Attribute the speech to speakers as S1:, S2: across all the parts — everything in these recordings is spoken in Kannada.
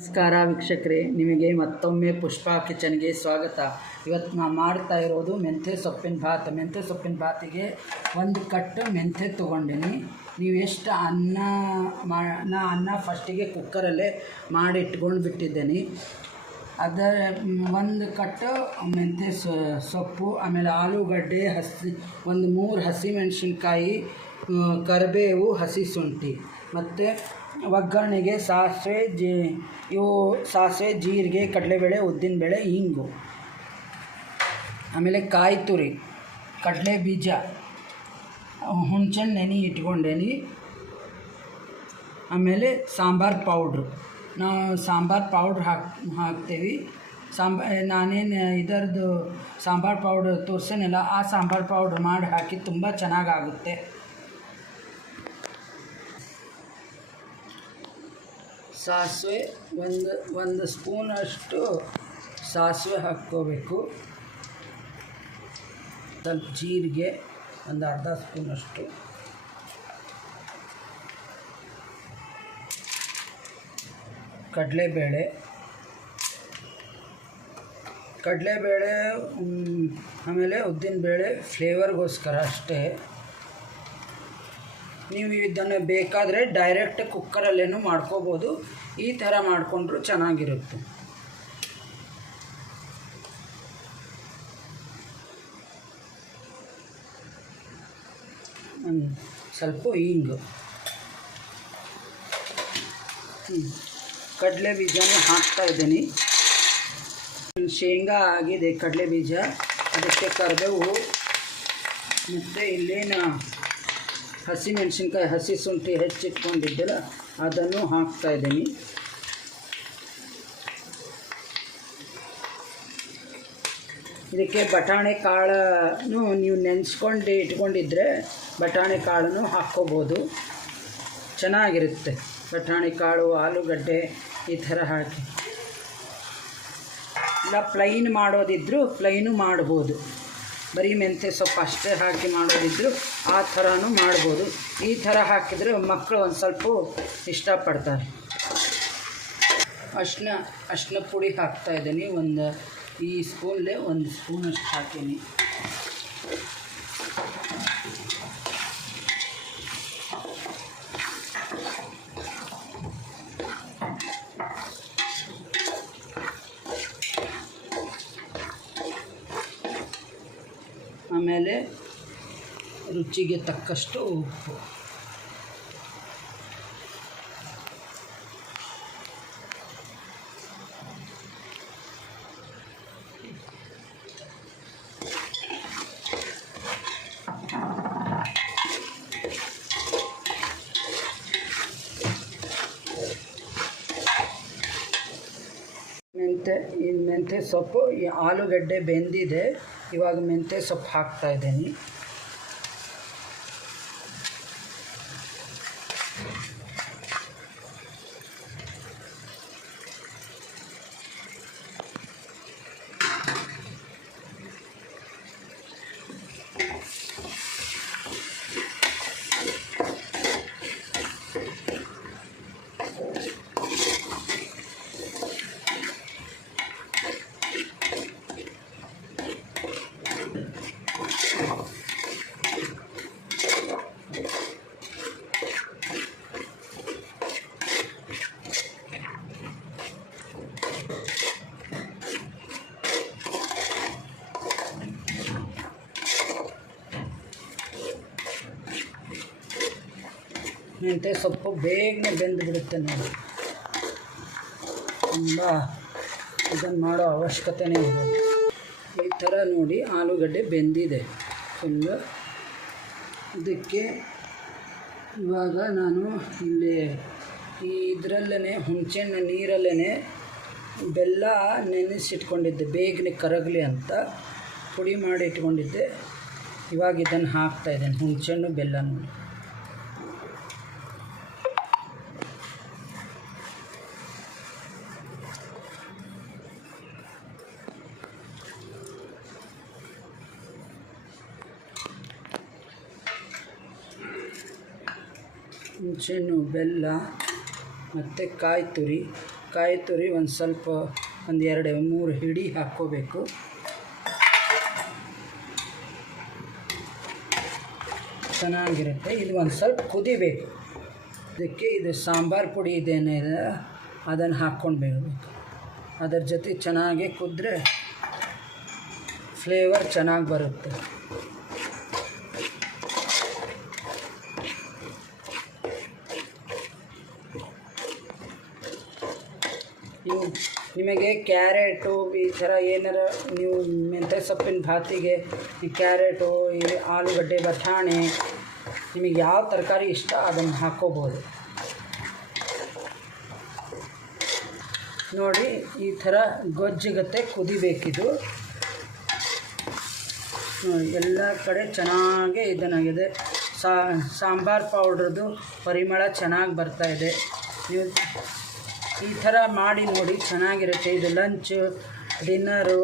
S1: ನಮಸ್ಕಾರ ವೀಕ್ಷಕರೇ, ನಿಮಗೆ ಮತ್ತೊಮ್ಮೆ ಪುಷ್ಪ ಕಿಚನ್ಗೆ ಸ್ವಾಗತ. ಇವತ್ತು ನಾವು ಮಾಡ್ತಾ ಇರೋದು ಮೆಂತ್ಯ ಸೊಪ್ಪಿನ ಭಾತ್. ಮೆಂತ್ಯ ಸೊಪ್ಪಿನ ಭಾತಿಗೆ ಒಂದು ಕಟ್ಟು ಮೆಂತ್ಯ ತೊಗೊಂಡಿನಿ. ನೀವು ಎಷ್ಟು ಅನ್ನ ಮಾ, ನಾ ಅನ್ನ ಫಸ್ಟಿಗೆ ಕುಕ್ಕರಲ್ಲೇ ಮಾಡಿ ಇಟ್ಕೊಂಡು ಬಿಟ್ಟಿದ್ದೇನೆ. ಅದರ ಒಂದು ಕಟ್ಟು ಮೆಂತ್ಯ ಸೊಪ್ಪು, ಆಮೇಲೆ ಆಲೂಗಡ್ಡೆ, ಹಸಿ, ಒಂದು ಮೂರು ಹಸಿಮೆಣಸಿನ್ಕಾಯಿ ಕರಿಬೇವು, ಹಸಿ ಶುಂಠಿ. ಮತ್ತು ಒಗ್ಗರಣೆಗೆ ಸಾಸಿವೆ ಜೀ, ಇವು ಸಾಸಿವೆ, ಜೀರಿಗೆ, ಕಡಲೆಬೇಳೆ, ಉದ್ದಿನಬೇಳೆ ಹಿಂಗು ಆಮೇಲೆ ಕಾಯಿ ತುರಿ, ಕಡಲೆ ಬೀಜ, ಹುಣ್ಸೆಹಣ್ಣು ನೆನೆ ಇಟ್ಕೊಂಡೇನಿ. ಆಮೇಲೆ ಸಾಂಬಾರು ಪೌಡ್ರು. ನಾವು ಸಾಂಬಾರು ಪೌಡ್ರ್ ಹಾಕಿ, ಹಾಕ್ತೇವೆ. ಸಾಂಬ, ನಾನೇನು ಇದರದ್ದು ಸಾಂಬಾರು ಪೌಡ್ರ್ ತೋರಿಸೇನಲ್ಲ, ಆ ಸಾಂಬಾರು ಪೌಡ್ರ್ ಮಾಡಿ ಹಾಕಿ ತುಂಬ ಚೆನ್ನಾಗಾಗುತ್ತೆ. ಸಾಸಿವೆ ಒಂದು ಒಂದು ಸ್ಪೂನಷ್ಟು ಸಾಸಿವೆ ಹಾಕ್ಕೋಬೇಕು. ಸ್ವಲ್ಪ ಜೀರಿಗೆ ಒಂದು ಅರ್ಧ ಸ್ಪೂನಷ್ಟು. ಕಡಲೆಬೇಳೆ. ಕಡಲೆಬೇಳೆ ಆಮೇಲೆ ಉದ್ದಿನಬೇಳೆ ಫ್ಲೇವರ್ಗೋಸ್ಕರ ಅಷ್ಟೇ. ನೀವು ಇದನ್ನು ಬೇಕಾದರೆ ಡೈರೆಕ್ಟ್ ಕುಕ್ಕರಲ್ಲೇನು ಮಾಡ್ಕೋಬೋದು. ಈ ಥರ ಮಾಡಿಕೊಂಡ್ರೂ ಚೆನ್ನಾಗಿರುತ್ತೆ. ಸ್ವಲ್ಪ ಹಿಂಗು. ಕಡಲೆ ಬೀಜನೂ ಹಾಕ್ತಾ ಇದ್ದೀನಿ. ಶೇಂಗಾ ಆಗಿದೆ ಕಡಲೆ ಬೀಜ. ಅದಕ್ಕೆ ಕರಿಬೇವು, ಮತ್ತು ಇಲ್ಲೇನು ಹಸಿ ಮೆಣಸಿನ್ಕಾಯಿ, ಹಸಿ ಶುಂಠಿ ಹೆಚ್ಚಿಟ್ಕೊಂಡಿದ್ದೆಲ್ಲ ಅದನ್ನು ಹಾಕ್ತಾ ಇದ್ದೀನಿ. ಇದಕ್ಕೆ ಬಟಾಣಿ ಕಾಳನ್ನು ನೀವು ನೆನೆಸ್ಕೊಂಡು ಇಟ್ಕೊಂಡಿದ್ರೆ ಬಟಾಣಿ ಕಾಳನ್ನು ಹಾಕ್ಕೋಬೋದು. ಚೆನ್ನಾಗಿರುತ್ತೆ ಬಟಾಣಿ ಕಾಳು, ಆಲೂಗಡ್ಡೆ ಈ ಥರ ಹಾಕಿ. ಇಲ್ಲ ಪ್ಲೈನ್ ಮಾಡೋದಿದ್ದರೂ ಪ್ಲೈನು ಮಾಡ್ಬೋದು. ಬರೀ ಮೆಂತ್ಯ ಸೊಪ್ಪು ಅಷ್ಟೇ ಹಾಕಿ ಮಾಡೋದಿದ್ದರೂ ಆ ಥರನೂ ಮಾಡ್ಬೋದು. ಈ ಥರ ಹಾಕಿದರೆ ಮಕ್ಕಳು ಒಂದು ಸ್ವಲ್ಪ ಇಷ್ಟಪಡ್ತಾರೆ. ಅಷ್ಟನ್ನ ಅಷ್ಟನ್ನ ಪುಡಿ ಹಾಕ್ತಾ ಇದ್ದೀನಿ. ಒಂದು ಈ ಸ್ಪೂನ್ಲೆ ಒಂದು ಸ್ಪೂನಷ್ಟು ಹಾಕೀನಿ. ಆಮೇಲೆ ರುಚಿಗೆ ತಕ್ಕಷ್ಟು ಉಪ್ಪು. ಮೆಂತ್ಯ ಮೆಂತ್ಯ ಸೊಪ್ಪು ಆಲೂಗಡ್ಡೆ ಬೆಂದಿದೆ. ಇವಾಗ ಮೆಂತ್ಯ ಸೊಪ್ಪು ಹಾಕ್ತಾ ಮೆಂತ್ಯ ಸೊಪ್ಪು ಬೇಗನೆ ಬೆಂದು ಬಿಡುತ್ತೆ ನೋಡಿ. ತುಂಬ ಇದನ್ನು ಮಾಡೋ ಅವಶ್ಯಕತೆನೇ ಇರೋದು ಈ ಥರ ನೋಡಿ ಆಲೂಗಡ್ಡೆ ಬೆಂದಿದೆ. ಫುಲ್ಲು ಇದಕ್ಕೆ ಇವಾಗ ನಾನು ಇಲ್ಲಿ ಈ ಇದರಲ್ಲೇ ಹುಣಸೆಹಣ್ಣು ನೀರಲ್ಲೇ ಬೆಲ್ಲ ನೆನೆಸಿಟ್ಕೊಂಡಿದ್ದೆ, ಬೇಗನೆ ಕರಗಲಿ ಅಂತ ಪುಡಿ ಮಾಡಿ ಇಟ್ಕೊಂಡಿದ್ದೆ. ಇವಾಗ ಇದನ್ನು ಹಾಕ್ತಾ ಇದ್ದೇನೆ, ಹುಣಸೆಹಣ್ಣು, ಬೆಲ್ಲ ನೋಡಿ. ಹುಣಸೆಹಣ್ಣು, ಬೆಲ್ಲ, ಮತ್ತು ಕಾಯಿ ತುರಿ. ಕಾಯಿ ತುರಿ ಒಂದು ಸ್ವಲ್ಪ ಒಂದು ಎರಡು ಮೂರು ಹಿಡಿ ಹಾಕ್ಕೋಬೇಕು. ಚೆನ್ನಾಗಿರುತ್ತೆ. ಇದು ಒಂದು ಸ್ವಲ್ಪ ಕುದಿಬೇಕು. ಇದಕ್ಕೆ ಇದು ಸಾಂಬಾರು ಪುಡಿ ಇದೇನಿದೆ ಅದನ್ನು ಹಾಕ್ಕೊಂಡು ಬೇಯಬೇಕು ಅದರ ಜೊತೆ ಚೆನ್ನಾಗಿ ಕುದ್ರೆ ಫ್ಲೇವರ್ ಚೆನ್ನಾಗಿ ಬರುತ್ತೆ. ನೀವು ನಿಮಗೆ ಕ್ಯಾರೆಟು ಈ ಥರ ಏನಾರ ನೀವು ಮೆಂತ್ಯ ಸೊಪ್ಪಿನ ಭಾತಿಗೆ ಈ ಕ್ಯಾರೆಟು, ಈ ಆಲೂಗಡ್ಡೆ, ಬಟಾಣೆ, ನಿಮಗೆ ಯಾವ ತರಕಾರಿ ಇಷ್ಟ ಅದನ್ನು ಹಾಕ್ಕೋಬೋದು. ನೋಡಿ, ಈ ಥರ ಗೊಜ್ಜಿಗತ್ತೆ ಕುದಿಬೇಕಿದು. ಎಲ್ಲ ಕಡೆ ಚೆನ್ನಾಗೇ ಇದನ್ನಾಗಿದೆ ಸಾಂಬಾರು ಪೌಡ್ರದ್ದು ಪರಿಮಳ ಚೆನ್ನಾಗಿ ಬರ್ತಾ ಇದೆ. ನೀವು ಈ ಥರ ಮಾಡಿ ನೋಡಿ, ಚೆನ್ನಾಗಿರುತ್ತೆ. ಇದು ಲಂಚು ಡಿನ್ನರು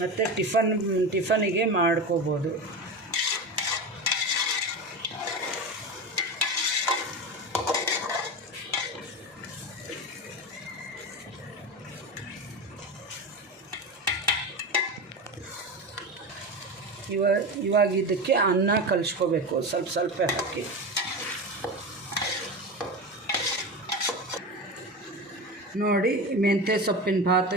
S1: ಮತ್ತು ಟಿಫನ್, ಟಿಫನಿಗೆ ಮಾಡ್ಕೋಬೋದು. ಇವಾಗ ಇದಕ್ಕೆ ಅನ್ನ ಕಲಿಸ್ಕೋಬೇಕು. ಸ್ವಲ್ಪ ಸ್ವಲ್ಪ ಹಾಕಿ. ನೋಡಿ ಮೆಂತ್ಯ ಸೊಪ್ಪಿನ ಭಾತ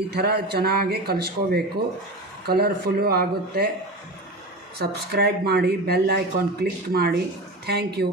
S1: ಈ ಥರ ಚೆನ್ನಾಗಿ ಕಲಿಸ್ಕೋಬೇಕು. ಕಲರ್ಫುಲ್ಲು ಆಗುತ್ತೆ. ಸಬ್ಸ್ಕ್ರೈಬ್ ಮಾಡಿ, ಬೆಲ್ ಐಕಾನ್ ಕ್ಲಿಕ್ ಮಾಡಿ. Thank you.